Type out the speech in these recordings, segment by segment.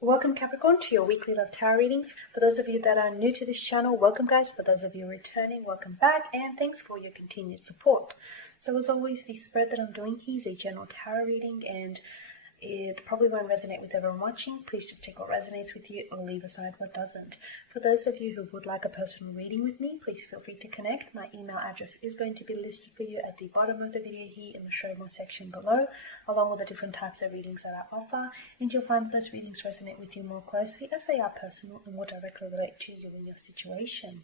Welcome Capricorn to your weekly love tarot readings. For those of you that are new to this channel, welcome guys. For those of you returning, welcome back, and thanks for your continued support. So as always, the spread that I'm doing here is a general tarot reading, and it probably won't resonate with everyone watching. Please just take what resonates with you or leave aside what doesn't. For those of you who would like a personal reading with me, please feel free to connect. My email address is going to be listed for you at the bottom of the video here in the show more section below, along with the different types of readings that I offer, and you'll find that those readings resonate with you more closely as they are personal and will directly relate to you and your situation.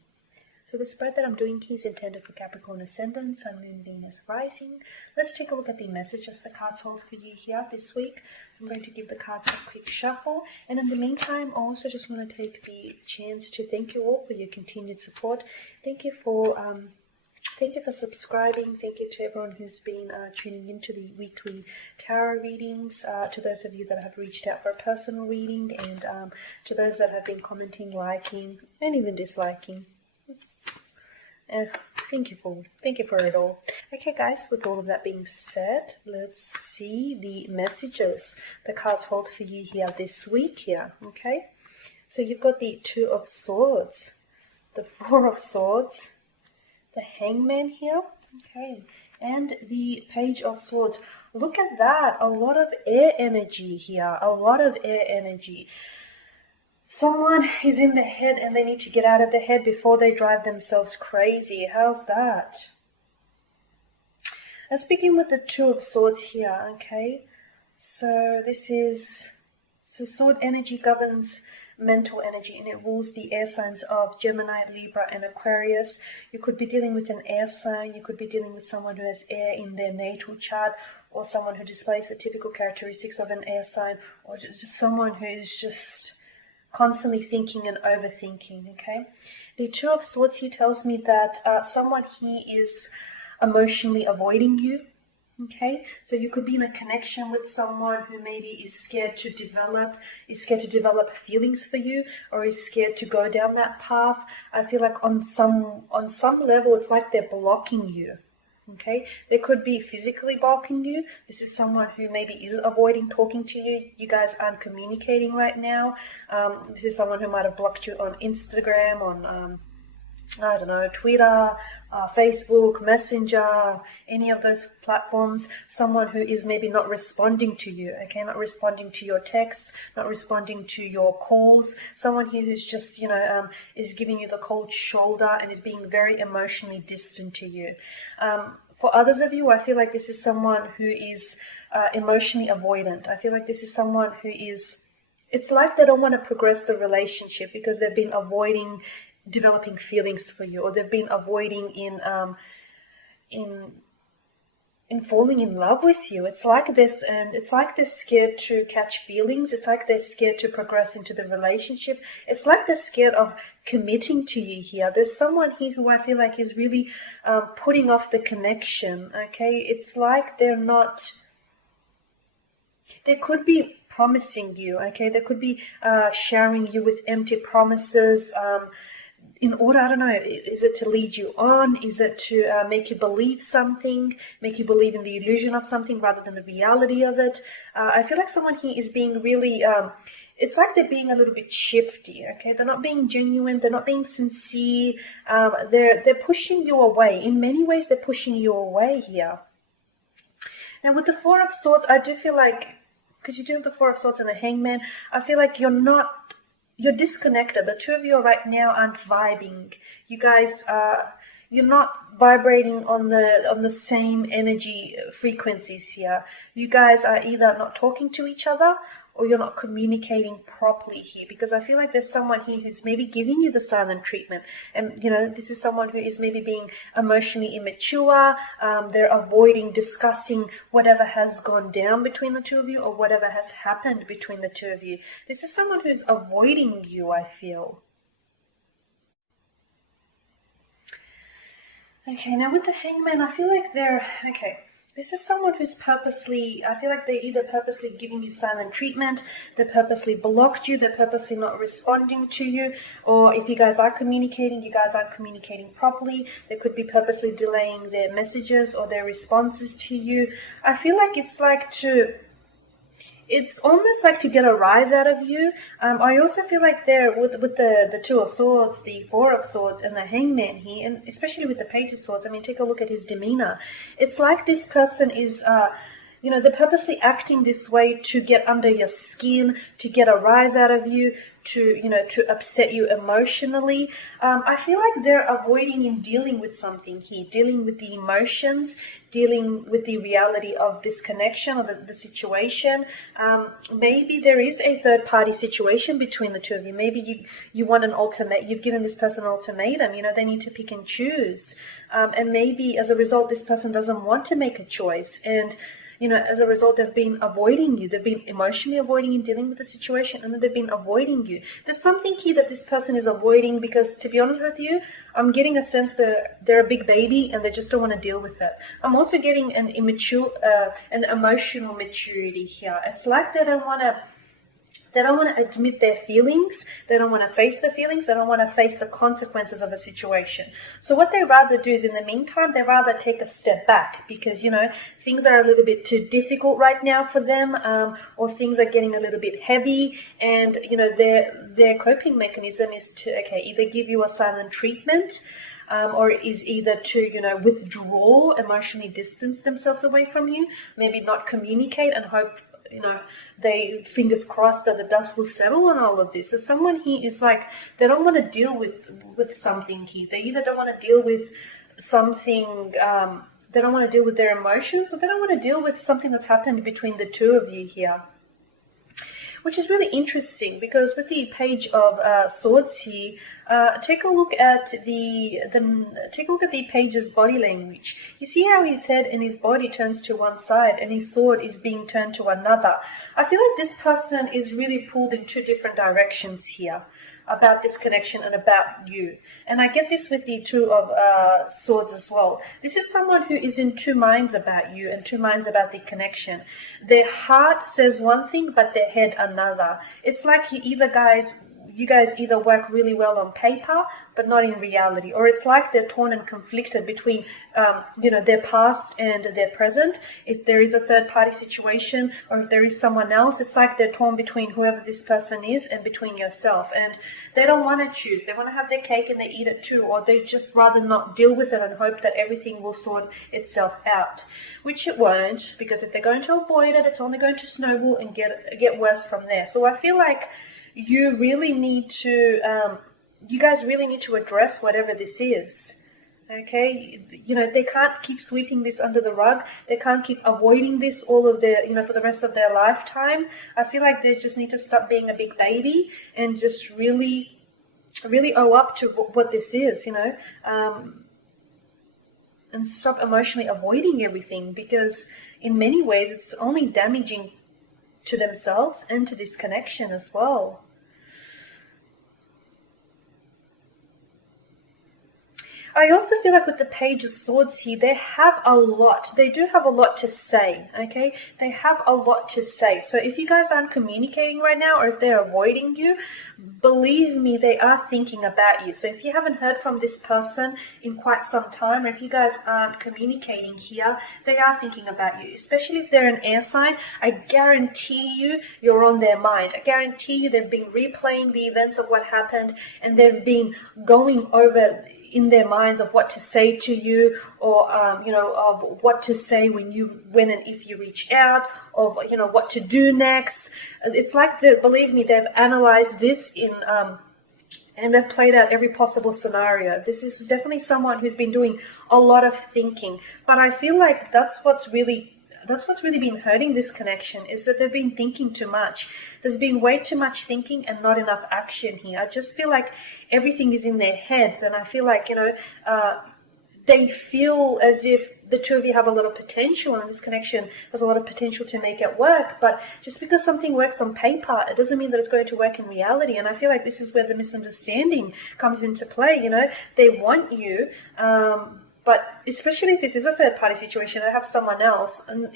So the spread that I'm doing here is intended for Capricorn Ascendant, Sun, Moon, Venus, Rising. Let's take a look at the messages the cards hold for you here this week. I'm going to give the cards a quick shuffle. And in the meantime, I also just want to take the chance to thank you all for your continued support. Thank you for subscribing. Thank you to everyone who's been tuning into the weekly tarot readings, to those of you that have reached out for a personal reading, and to those that have been commenting, liking, and even disliking. Thank you for it all. Okay guys, with all of that being said, let's see the messages the cards hold for you here this week here. Okay, so you've got the Two of Swords, the Four of Swords, the Hangman here, okay, and the Page of Swords. Look at that, a lot of air energy here, a lot of air energy. Someone is in the head and they need to get out of the head before they drive themselves crazy. How's that? Let's begin with the Two of Swords here, okay? So sword energy governs mental energy, and it rules the air signs of Gemini, Libra, and Aquarius. You could be dealing with an air sign. You could be dealing with someone who has air in their natal chart, or someone who displays the typical characteristics of an air sign, or just someone who is just constantly thinking and overthinking, okay? The Two of Swords here tells me that someone here is emotionally avoiding you, okay? So you could be in a connection with someone who maybe is scared to develop feelings for you, or is scared to go down that path. I feel like on some level, it's like they're blocking you. Okay, they could be physically blocking you. This is someone who maybe is avoiding talking to you. You guys aren't communicating right now. This is someone who might have blocked you on Instagram, on I don't know, Twitter, Facebook, Messenger, any of those platforms. Someone who is maybe not responding to you, okay, not responding to your texts, not responding to your calls. Someone here who's just, is giving you the cold shoulder and is being very emotionally distant to you. For others of you, I feel like this is someone who is emotionally avoidant. I feel like this is someone who is, it's like they don't want to progress the relationship because they've been avoiding developing feelings for you, or they've been avoiding in falling in love with you. It's like this, and it's like they're scared to catch feelings. It's like they're scared to progress into the relationship. It's like they're scared of committing to you here. There's someone here who I feel like is really putting off the connection, okay? It's like they could be promising you, okay? They could be showering you with empty promises, in order, I don't know, is it to lead you on? Is it to make you believe something, make you believe in the illusion of something rather than the reality of it? I feel like someone here is being really, it's like they're being a little bit shifty, okay? They're not being genuine, they're not being sincere, they're pushing you away. In many ways, they're pushing you away here. Now, with the Four of Swords, I do feel like, because you do have the Four of Swords and the Hangman, I feel like you're disconnected. The two of you right now aren't vibing. You guys you're not vibrating on the same energy frequencies here. You guys are either not talking to each other, or you're not communicating properly here, because I feel like there's someone here who's maybe giving you the silent treatment, and this is someone who is maybe being emotionally immature. They're avoiding discussing whatever has gone down between the two of you, or whatever has happened between the two of you. This is someone who's avoiding you, I feel. Okay, now with the Hangman, I feel like this is someone who's purposely, I feel like they're either purposely giving you silent treatment, they purposely blocked you, they're purposely not responding to you, or if you guys are communicating, you guys aren't communicating properly. They could be purposely delaying their messages or their responses to you. I feel like it's it's almost like to get a rise out of you. I also feel like there with the Two of Swords, the Four of Swords, and the Hangman here, and especially with the Page of Swords. I mean, take a look at his demeanor. It's like this person is they're purposely acting this way to get under your skin, to get a rise out of you, to upset you emotionally. I feel like they're avoiding in dealing with something here, dealing with the emotions, dealing with the reality of this connection or the situation. Maybe there is a third party situation between the two of you. Maybe you want an ultimate, you've given this person an ultimatum, they need to pick and choose. And maybe as a result, this person doesn't want to make a choice. And as a result, they've been avoiding you. They've been emotionally avoiding and dealing with the situation, and then they've been avoiding you. There's something here that this person is avoiding because, to be honest with you, I'm getting a sense that they're a big baby and they just don't want to deal with it. I'm also getting an emotional maturity here. It's like they don't want to admit their feelings. They don't want to face the feelings. They don't want to face the consequences of a situation. So what they rather do is, in the meantime, they rather take a step back because, things are a little bit too difficult right now for them, or things are getting a little bit heavy. And, their coping mechanism is to, either give you a silent treatment, or is either to, withdraw, emotionally distance themselves away from you, maybe not communicate and hope, they fingers crossed that the dust will settle on all of this. So someone here is like, they don't want to deal with something here. They either don't want to deal with something, they don't want to deal with their emotions, or they don't want to deal with something that's happened between the two of you here. Which is really interesting because with the Page of Swords here, take a look at the page's body language. You see how his head and his body turns to one side and his sword is being turned to another. I feel like this person is really pulled in two different directions here about this connection and about you. And I get this with the Two of Swords as well. This is someone who is in two minds about you and two minds about the connection. Their heart says one thing, but their head another. It's like you guys either work really well on paper, but not in reality. Or it's like they're torn and conflicted between, their past and their present. If there is a third party situation, or if there is someone else, it's like they're torn between whoever this person is and between yourself. And they don't want to choose. They want to have their cake and they eat it too. Or they just rather not deal with it and hope that everything will sort itself out. Which it won't, because if they're going to avoid it, it's only going to snowball and get worse from there. So I feel like you guys really need to address whatever this is. Okay, they can't keep sweeping this under the rug. They can't keep avoiding this all of their, for the rest of their lifetime. I feel like they just need to stop being a big baby and just really, really owe up to what this is, and stop emotionally avoiding everything, because in many ways it's only damaging to themselves and to this connection as well. I also feel like with the Page of Swords here, they do have a lot to say, okay? They have a lot to say. So if you guys aren't communicating right now, or if they're avoiding you, believe me, they are thinking about you. So if you haven't heard from this person in quite some time, or if you guys aren't communicating here, they are thinking about you. Especially if they're an air sign, I guarantee you're on their mind. I guarantee you they've been replaying the events of what happened, and they've been going over in their minds of what to say to you, or of what to say when and if you reach out, of what to do next. It's like believe me, they've analyzed this and they've played out every possible scenario. This is definitely someone who's been doing a lot of thinking, but I feel like that's what's really been hurting this connection, is that they've been thinking too much. There's been way too much thinking and not enough action here. I just feel like everything is in their heads, and I feel like, they feel as if the two of you have a lot of potential, and this connection has a lot of potential to make it work. But just because something works on paper, it doesn't mean that it's going to work in reality. And I feel like this is where the misunderstanding comes into play. They want you, but especially if this is a third-party situation, they have someone else, and,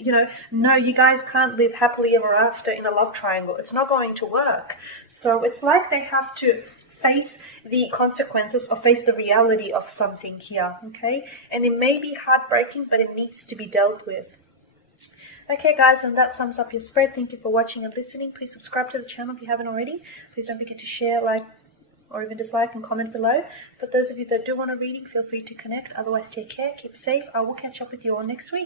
no, you guys can't live happily ever after in a love triangle. It's not going to work. So it's like they have to face the consequences or face the reality of something here, okay? And it may be heartbreaking, but it needs to be dealt with. Okay guys, and that sums up your spread. Thank you for watching and listening. Please subscribe to the channel if you haven't already. Please don't forget to share, like, or even dislike and comment below. For those of you that do want a reading, feel free to connect. Otherwise, take care, keep safe. I will catch up with you all next week.